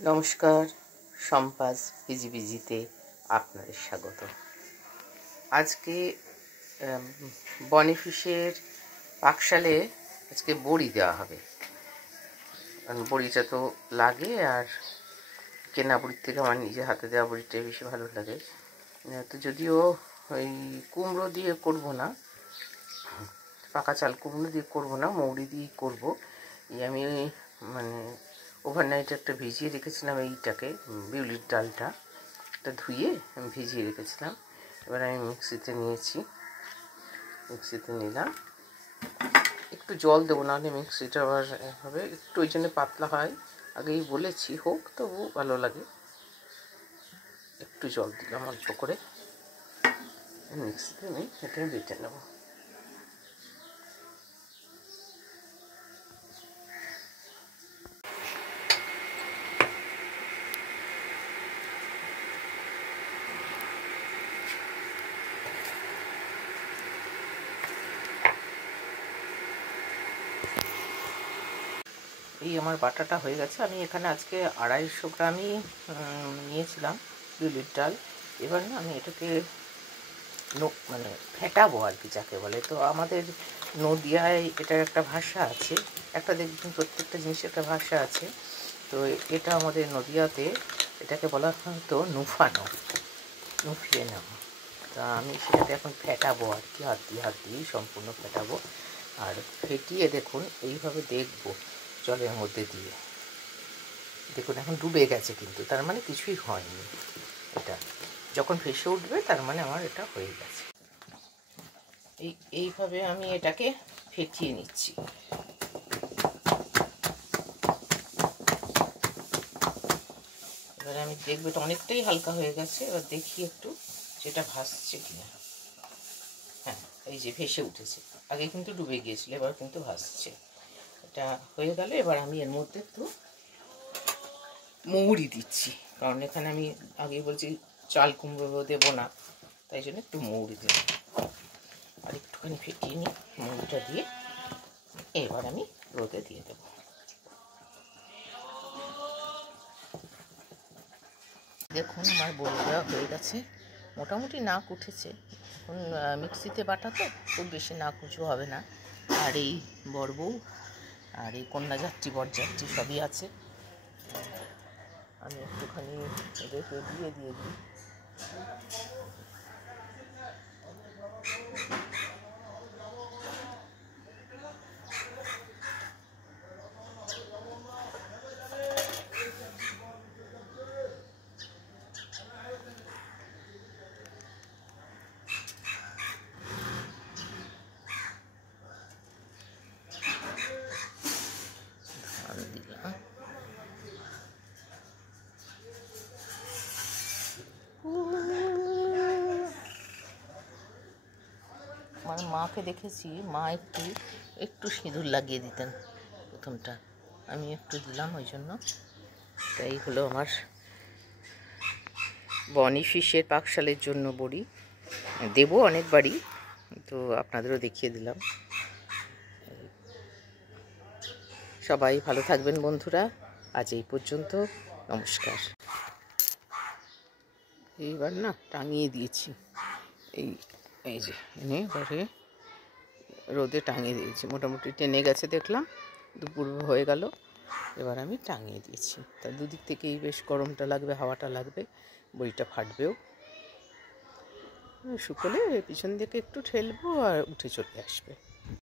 নমস্কার, সম্পাস পিজিপিজিতে আপনাদের স্বাগত। আজকে বনিফিশের পাকশালে আজকে বড়ি দেওয়া হবে। কারণ বড়িটা তো লাগে, আর কেনা বড়ির থেকে আমার নিজে হাতে দেওয়া বড়িটাই বেশি ভালো লাগে। তো যদিও ওই কুমড়ো দিয়ে করব না, পাকা চাল কুমড়ো দিয়ে করব না, মৌরি দিয়েই করবো। আমি মানে ওভারনাইট একটা ভিজিয়ে রেখেছিলাম এইটাকে, বিউলির ডালটা এটা ধুয়ে আমি ভিজিয়ে রেখেছিলাম। এবার আমি মিক্সিতে নিলাম। একটু জল দেবো, নাহলে মিক্সিটা আবার হবে একটু, ওই জন্য পাতলা হয়, আগেই বলেছি, হোক তবু ভালো লাগে। একটু জল দিলাম অল্প করে, মিক্সিতে আমি এটা বেটে নেবো। এই আমার বাটাটা হয়ে গেছে। আমি এখানে আজকে 250 গ্রামই নিয়েছিলাম বিউলির ডাল। এবার না আমি এটাকে মানে ফেটাবো আর কি, যাকে বলে। তো আমাদের নদিয়ায় এটার একটা ভাষা আছে, একটা দেখবেন প্রত্যেকটা জিনিসের একটা ভাষা আছে। তো এটা আমাদের নদিয়াতে এটাকে বলা হয় তো নুফিয়ে নেওয়া। তা আমি সেটাকে এখন ফেটাবো আর কি, হাত দিয়েই সম্পূর্ণ ফেটাবো। আর ফেটিয়ে দেখুন এইভাবে দেখবো জলের মধ্যে দিয়ে, দেখুন এখন ডুবে গেছে, কিন্তু তার মানে কিছুই হয়নি। এটা যখন ভেসে উঠবে তার মানে আমার এটা হয়ে গেছে। এইভাবে আমি এটাকে ফেটিয়ে নিচ্ছি। এবারে আমি দেখবো এটা অনেকটাই হালকা হয়ে গেছে। এবার দেখি একটু যেটা ভাসছে কিনা। হ্যাঁ, এই যে ভেসে উঠেছে, আগে কিন্তু ডুবে গিয়েছিল, এবার কিন্তু ভাসছে। এটা হয়ে গেলে এবার আমি এর মধ্যে একটু মৌরি দিচ্ছি, কারণ এখানে আমি আগেই বলছি চাল কুমড়ো দেবো না, তাই জন্য একটু মৌরি দেবো। আর একটুখানি ফেটিয়ে নিই মৌরিটা দিয়ে। এবার আমি রোদে দিয়ে দেবো। দেখুন আমার বড়ি দেওয়া হয়ে গেছে, মোটামুটি নাক উঠেছে। এখন মিক্সিতে বাটা তো খুব বেশি নাক উঁচু হবে না। আর এই বড়বউ আর এই কন্যাযাত্রী বরযাত্রী সবই আছে। আমি একটুখানি এদেরকে দিয়ে দিই। মানে মাকে দেখেছি, মা একটু সিঁদুর লাগিয়ে দিতেন প্রথমটা, আমি একটু দিলাম ওই জন্য। তাই হলো আমার বনিফিশের পাকশালের জন্য বড়ি। দেবো অনেকবারই, তো আপনাদেরও দেখিয়ে দিলাম। সবাই ভালো থাকবেন বন্ধুরা, আজ এই পর্যন্ত, নমস্কার। এইবার না টাঙিয়ে দিয়েছি, এই যে এনে এবারে রোদে টাঙিয়ে দিয়েছি, মোটামুটি টেনে গেছে দেখলাম, দুপুর হয়ে গেল। এবার আমি টাঙিয়ে দিয়েছি, তা দুদিক থেকেই বেশ গরমটা লাগবে, হাওয়াটা লাগবে, বড়িটা ফাটবেও। শুকোলে পিছন দিকে একটু ঠেলবো আর উঠে চলে আসবে।